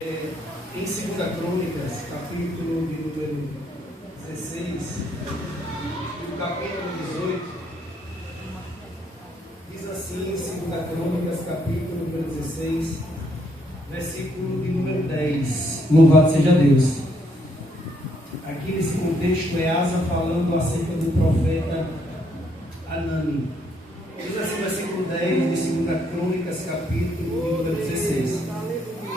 Em 2 Crônicas, capítulo de número 16, e o capítulo 18, diz assim, em 2 Crônicas, capítulo número 16, versículo de número 10. Louvado seja Deus. Aqui nesse contexto é Asa falando acerca do profeta Anani. Diz assim, versículo 10 de 2 Crônicas, capítulo de número 16.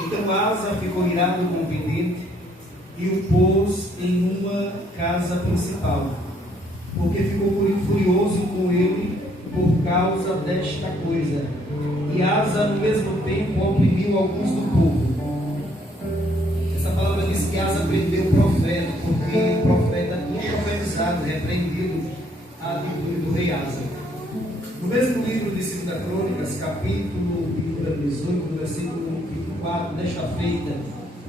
Então Asa ficou irado com o vidente e o pôs em uma casa principal, porque ficou furioso com ele por causa desta coisa. E Asa, no mesmo tempo, oprimiu alguns do povo. Essa palavra diz que Asa prendeu o profeta, porque o profeta tinha profetizado, repreendido a atitude do rei Asa. No mesmo livro de 2 Crônicas, capítulo de número 18, versículo 4, desta feita,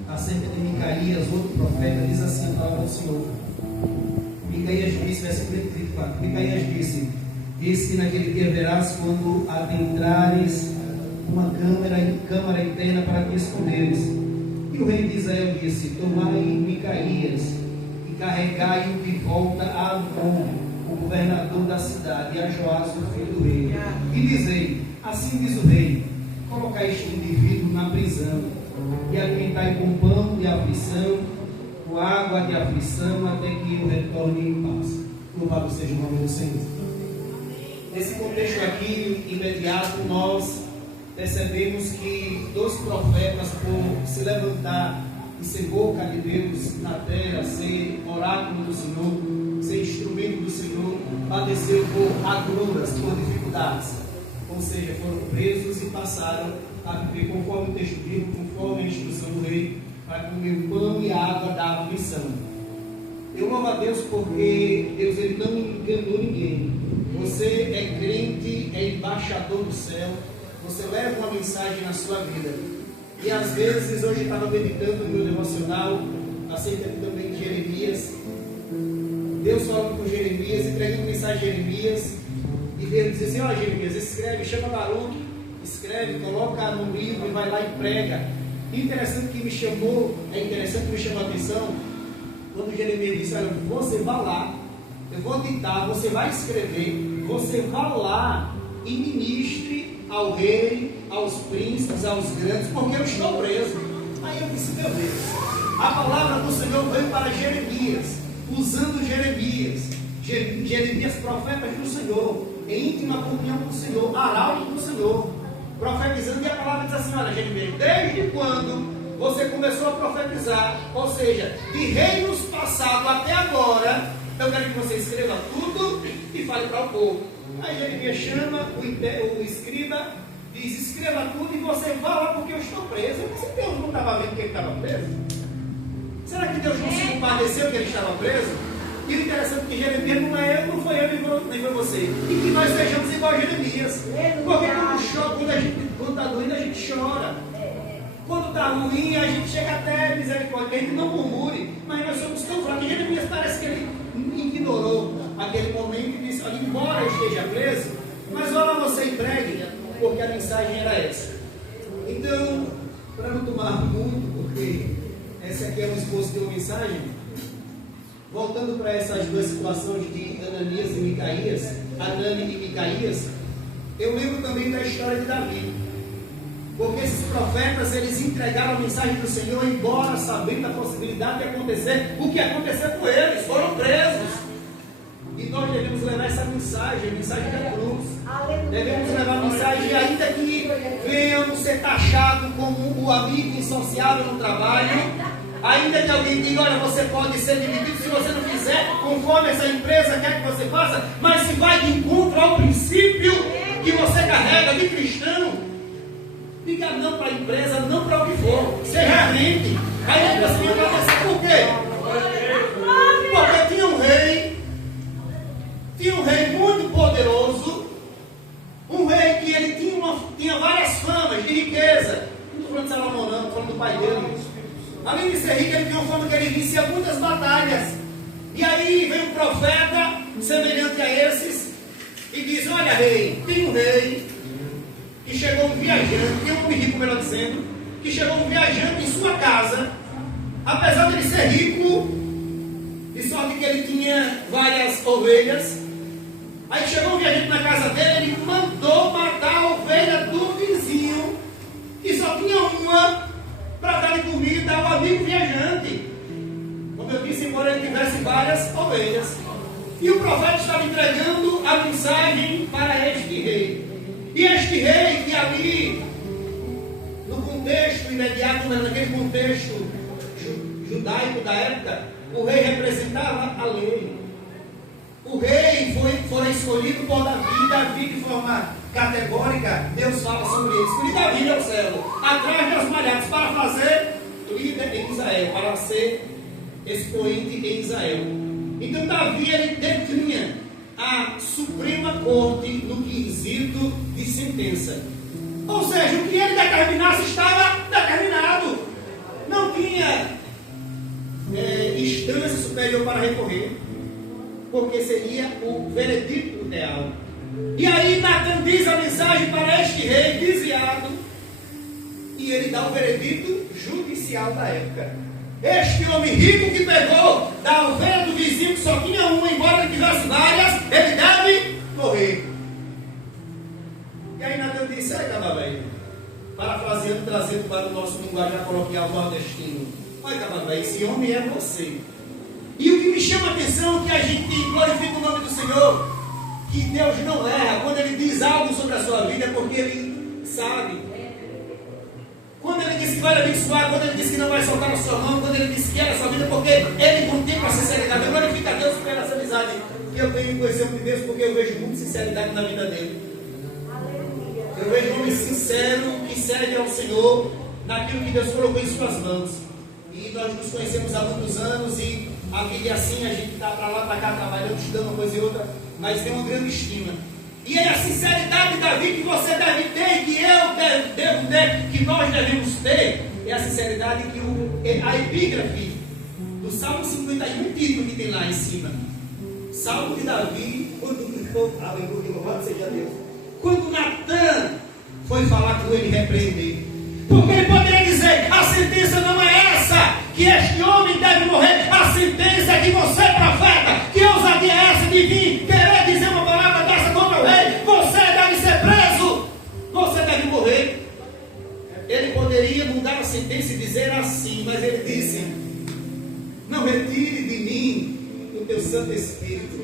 acerca de Micaías, outro profeta, diz assim a palavra do Senhor. Micaías disse, versículo 34, Micaías disse: eis que naquele dia verás quando adentrares uma câmara interna para te esconderes. E o rei de Israel disse: tomai Micaías e carregai-o de volta a Amon, o governador da cidade, e a Joás, o filho do rei. E dizei: assim diz o rei, colocai este indivíduo na prisão, e alimentai com pão de aflição, com água de aflição, até que eu retorne em paz. Louvado seja o nome do Senhor. Nesse contexto aqui, imediato, nós percebemos que dois profetas, por se levantar e ser boca de Deus na terra, ser oráculo do Senhor, ser instrumento do Senhor, padeceu por agruras, por dificuldades. Ou seja, foram presos e passaram a viver conforme o texto bíblico, conforme a instrução do rei, para comer o pão e a água da aflição. Eu louvo a Deus porque Deus ele não enganou ninguém. Você é crente, é embaixador do céu, você leva uma mensagem na sua vida. E às vezes, hoje eu estava meditando no meu devocional, acerca também de Jeremias. Deus falando com Jeremias, entregando mensagem a Jeremias. E Deus diz assim: olha Jeremias, escreve, chama Baruque, escreve, coloca no livro e vai lá e prega. E interessante que me chamou a atenção, quando Jeremias disse: olha, você vai lá, eu vou ditar, você vai escrever, você vai lá e ministre ao rei, aos príncipes, aos grandes, porque eu estou preso. Aí eu disse: meu Deus, a palavra do Senhor veio para Jeremias, usando Jeremias, profeta do Senhor, em íntima comunhão com o Senhor, arauto do Senhor, profetizando. E a palavra diz assim: olha Jeremias, desde quando você começou a profetizar, ou seja, de reinos passados até agora, eu quero que você escreva tudo e fale para o povo. Aí Jeremias chama o escriba, diz: escreva tudo e você vai lá porque eu estou preso. Eu disse: Deus não estava vendo que ele estava preso? Será que Deus não se compadeceu que ele estava preso? E o interessante é que Jeremias não foi eu nem foi você. E que nós sejamos igual a Jeremias. Porque quando a gente está doendo, a gente chora. Quando está ruim, a gente chega até misericórdia. A gente não murmure, mas nós somos tão fracos. Jeremias parece que ele ignorou aquele momento e disse: olha, embora eu esteja preso, mas olha, você empregue, porque a mensagem era essa. Então, para não tomar muito, porque essa aqui é um esboço de uma mensagem, voltando para essas duas situações de Ananias e Micaías, Anani e Micaías, eu lembro também da história de Davi. Porque esses profetas, eles entregaram a mensagem do Senhor, embora sabendo da possibilidade de acontecer o que aconteceu com eles, foram presos. E nós devemos levar essa mensagem, a mensagem da cruz. Devemos levar a mensagem, ainda que venhamos ser taxados como o amigo insociável no trabalho, ainda que alguém diga: olha, você pode ser demitido se você não fizer conforme essa empresa quer que você faça, mas se vai de encontro ao princípio que você carrega de cristão, diga não para a empresa, não para o que for, seja rente. Aí a empresa vinha acontecer por quê? Porque tinha um rei muito poderoso, um rei que ele tinha várias famas de riqueza. Não estou falando de Salomão, não, estou falando do pai dele. Além de ser rico, ele tinha uma fama que ele vencia muitas batalhas. E aí vem um profeta semelhante a esses e diz: olha rei, tem um rei que chegou um viajante, tem um homem rico, melhor dizendo, que chegou um viajante em sua casa, apesar de ele ser rico, de sorte que ele tinha várias ovelhas. Aí chegou um viajante na casa dele, ele mandou matar a ovelha do vizinho, que só tinha uma, para dar de comida ao amigo viajante. Como eu disse, embora ele tivesse várias ovelhas. E o profeta estava entregando a mensagem para este rei. E este rei, que ali, no contexto imediato, naquele contexto judaico da época, o rei representava a lei. O rei foi escolhido por Davi. Davi, de forma categórica, Deus fala sobre ele. Escolhi Davi ao céu, atrás das malhadas, para fazer líder em Israel, para ser expoente em Israel. Então Davi, ele detinha a suprema corte no quesito de sentença. Ou seja, o que ele determinasse estava determinado. Não tinha instância superior para recorrer, porque seria o veredito real. E aí Natan diz a mensagem para este rei desviado, e ele dá o veredito judicial da época. Este homem rico que pegou da ovelha do vizinho, que só tinha uma, embora ele tivesse várias, ele deve morrer. E aí Natan disse: aí, Cabavé, parafraseando, trazendo para o nosso linguajar coloquial nordestino: olha, Cabavé, esse homem é você. E o que me chama a atenção é que a gente glorifica o nome do Senhor, que Deus não erra. Quando Ele diz algo sobre a sua vida, é porque Ele sabe. Quando Ele disse que vai lhe abençoar, quando Ele disse que não vai soltar na sua mão, quando Ele disse que era a sua vida, porque Ele contempla a sinceridade. Eu glorifico a Deus por essa amizade que eu tenho em conhecer de Deus, porque eu vejo muita sinceridade na vida dele. Eu vejo um homem sincero que serve ao Senhor naquilo que Deus colocou em suas mãos. E nós nos conhecemos há muitos anos, e a vida é assim, a gente está para lá, para cá, trabalhando, estudando uma coisa e outra, mas tem uma grande estima. E é a sinceridade, Davi, que você deve ter, que eu devo ter, que nós devemos ter, é a sinceridade que a epígrafe do Salmo 51, o título que tem lá em cima. Salmo de Davi, aleluia, louvado seja Deus. Quando Natan foi falar com ele, repreender. Porque ele poderia dizer: a sentença não é essa, que este homem deve morrer. A sentença é que você, profeta, que ousadia é essa de vir querer dizer uma palavra dessa contra o rei? Você deve ser preso, você deve morrer. Ele poderia mudar a sentença e dizer assim, mas ele disse: não retire de mim o teu Santo Espírito.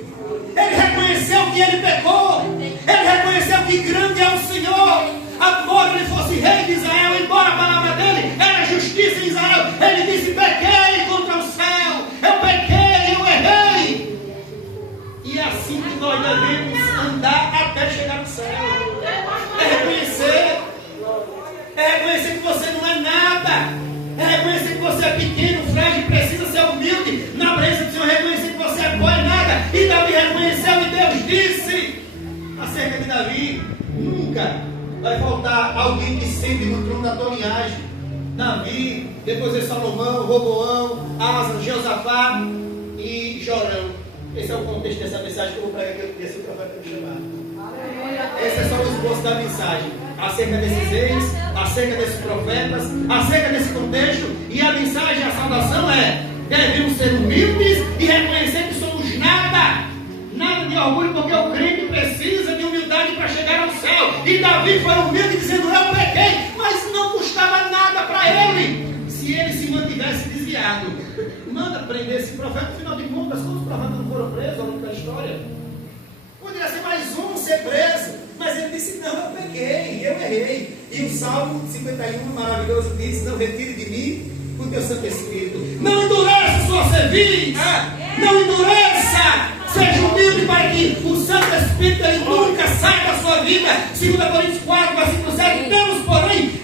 Ele reconheceu que ele pecou, ele reconheceu que grande é o Senhor. Embora ele fosse rei de Israel, embora a palavra dele era justiça em Israel, ele disse: pequei contra o céu, eu pequei, eu errei. E é assim que nós devemos andar até chegar no céu. É reconhecer que você não é nada, é reconhecer que você é pequeno, frágil, precisa ser humilde na presença do Senhor, reconhecer que você é bom e nada. E Davi reconheceu, e Deus disse acerca de Davi: nunca vai faltar alguém que sente no trono da tua linhagem. Davi, depois de Salomão, Roboão, Asa, Josafá e Jorão. Esse é o contexto dessa mensagem que eu vou pregar aqui, esse profeta me chamar. Esse é só o esboço da mensagem, acerca desses reis, acerca desses profetas, acerca desse contexto. E a mensagem, a saudação é: devemos ser humildes e reconhecer que somos nada de orgulho, porque o crente precisa de humildade para chegar ao céu. E Davi foi humilde, dizendo: eu pequei, mas não custava nada para ele se ele se mantivesse desviado. Manda prender esse profeta. Afinal de contas, quantos profetas não foram presos ao longo da história? Poderia ser mais um ser preso, mas ele disse: não, eu pequei, eu errei. E o Salmo 51 maravilhoso diz: não retire de mim o teu Santo Espírito. Não endureça sua cerviz, não endureça. Seja humilde para que o Santo Espírito ele nunca saia da sua vida. 2 Coríntios 4, versículo 7. Temos, porém,